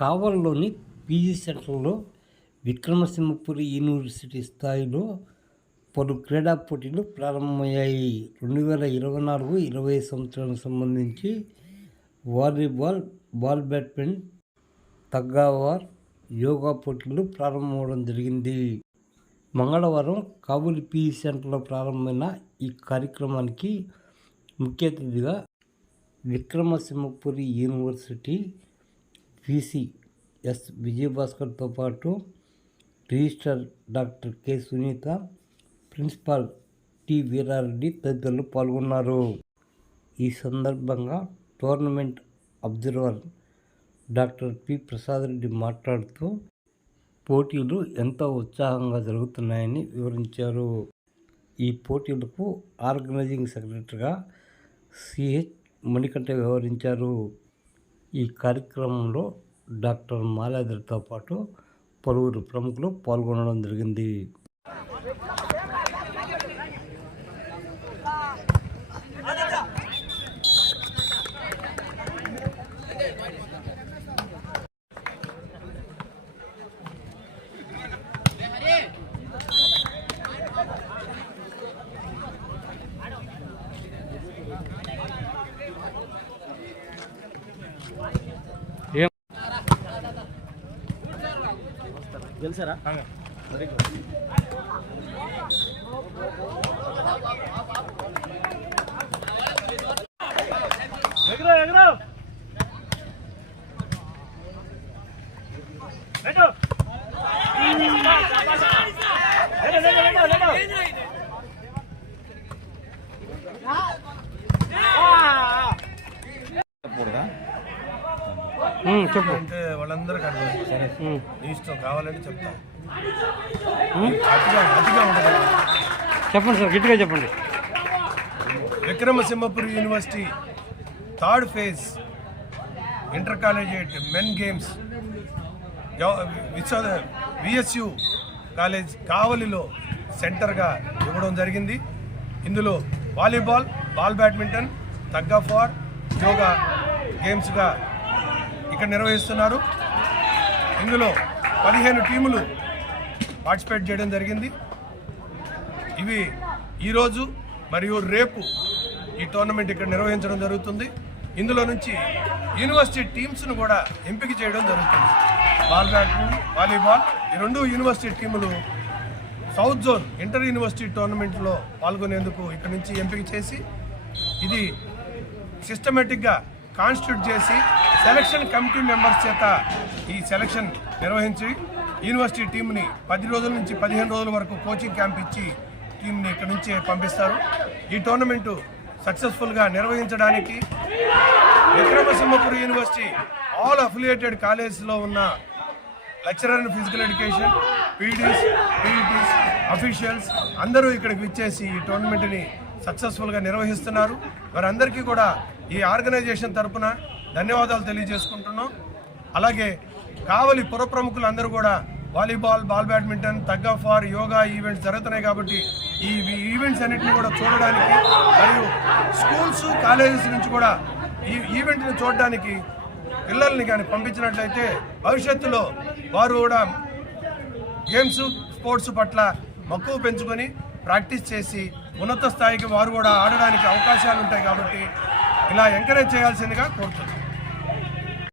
కావలిలోని PG సెంటర్లో Vikrama Simhapuri university స్థాయిలో పలు క్రీడా పోటీలు ప్రారంభమయ్యాయి. రెండు వేల ఇరవై నాలుగు ఇరవై సంవత్సరానికి సంబంధించి volleyball ball badminton tug of war yoga పోటీలు ప్రారంభమవడం జరిగింది. మంగళవారం కాబూలి పీజీ సెంటర్లో ప్రారంభమైన ఈ కార్యక్రమానికి ముఖ్య అతిథిగా విక్రమసింహపురి యూనివర్సిటీ పీసీ ఎస్ విజయభాస్కర్తో పాటు register doctor K Sunitha principal T Veerareddy తదితరులు పాల్గొన్నారు. ఈ సందర్భంగా tournament observer doctor P Prasad Reddy మాట్లాడుతూ పోటీలు ఎంతో ఉత్సాహంగా జరుగుతున్నాయని వివరించారు. ఈ పోటీలకు ఆర్గనైజింగ్ సెక్రటరీగా సిహెచ్ మణికంఠ వ్యవహరించారు. ఈ కార్యక్రమంలో డాక్టర్ మాలాద్రితో పాటు పలువురు ప్రముఖులు పాల్గొనడం జరిగింది. గెలిచారా? ఎగరో ఎగరో. లేడు, లేడు, లేడు. ఉమ్, చెప్పు. వాళ్ళందరికీ అర్థం సరే. నీ ఇష్టం కావాలంటే చెప్తా. అతిగా అతిగా ఉండదు చెప్పండి సార్ గట్టిగా చెప్పండి. Vikramasimhapuri university third phase intercollegiate men games విశ్వ విఎస్యు కాలేజ్ కావలిలో సెంటర్గా ఇవ్వడం జరిగింది. ఇందులో volleyball ball badminton tug of war yoga గేమ్స్గా ఇక్కడ నిర్వహిస్తున్నారు. ఇందులో పదిహేను టీములు పార్టిసిపేట్ చేయడం జరిగింది. ఇవి ఈరోజు మరియు రేపు ఈ టోర్నమెంట్ ఇక్కడ నిర్వహించడం జరుగుతుంది. ఇందులో నుంచి యూనివర్సిటీ టీమ్స్ను కూడా ఎంపిక చేయడం జరుగుతుంది. బాల్ బ్యాడ్మింటన్ వాలీబాల్ ఈ రెండు యూనివర్సిటీ టీములు సౌత్ జోన్ ఇంటర్ యూనివర్సిటీ టోర్నమెంట్లో పాల్గొనేందుకు ఇక్కడ నుంచి ఎంపిక చేసి ఇది సిస్టమేటిక్గా కాన్స్టిట్యూట్ చేసి సెలక్షన్ కమిటీ మెంబర్స్ చేత ఈ సెలక్షన్ నిర్వహించి యూనివర్సిటీ టీంని పది రోజుల నుంచి పదిహేను రోజుల వరకు కోచింగ్ క్యాంప్ ఇచ్చి టీంని ఇక్కడ నుంచి పంపిస్తారు. ఈ టోర్నమెంటు సక్సెస్ఫుల్గా నిర్వహించడానికి విక్రమసింహపురి యూనివర్సిటీ ఆల్ అఫిలియేటెడ్ కాలేజెస్లో ఉన్న lecturer in physical education PDs PETs officials అందరూ ఇక్కడికి విచ్చేసి ఈ టోర్నమెంట్ని సక్సెస్ఫుల్గా నిర్వహిస్తున్నారు. వారందరికీ కూడా ఈ ఆర్గనైజేషన్ తరపున ధన్యవాదాలు తెలియజేసుకుంటున్నాం. అలాగే కావలి పుర ప్రముఖులు అందరూ కూడా volleyball ball badminton tug of war yoga events జరుగుతున్నాయి కాబట్టి ఈ ఈ ఈవెంట్స్ అన్నింటినీ కూడా చూడడానికి మరియు స్కూల్స్ కాలేజెస్ నుంచి కూడా ఈ ఈవెంట్ని చూడడానికి పిల్లల్ని కానీ పంపించినట్లయితే భవిష్యత్తులో వారు కూడా గేమ్స్ స్పోర్ట్స్ పట్ల మక్కువ పెంచుకొని ప్రాక్టీస్ చేసి ఉన్నత స్థాయికి వారు కూడా ఆడడానికి అవకాశాలు ఉంటాయి కాబట్టి ఇలా ఎంకరేజ్ చేయాల్సిందిగా కోరుతున్నాను.